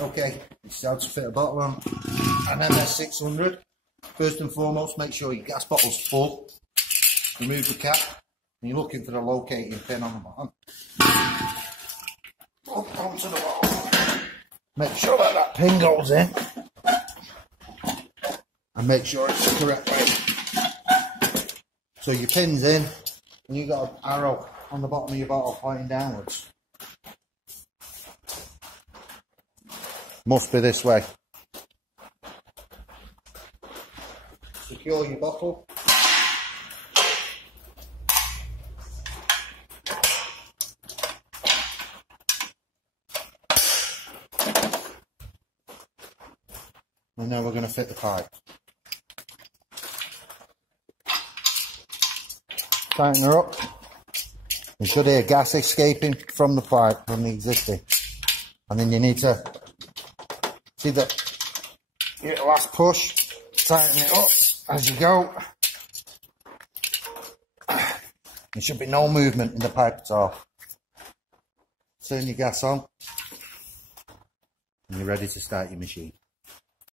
Okay, it's how to fit a bottle on an MS600. First and foremost, make sure your gas bottle's full. Remove the cap, and you're looking for the locating pin on the bottom. Up onto the bottle. Make sure that pin goes in. And make sure it's the correct way. So your pin's in, and you've got an arrow on the bottom of your bottle pointing downwards. Must be this way. Secure your bottle. And now we're going to fit the pipe. Tighten her up. You should hear gas escaping from the pipe, from the existing. And then you need to see that your last push, tighten it up as you go. There should be no movement in the pipe at all. Turn your gas on and you're ready to start your machine.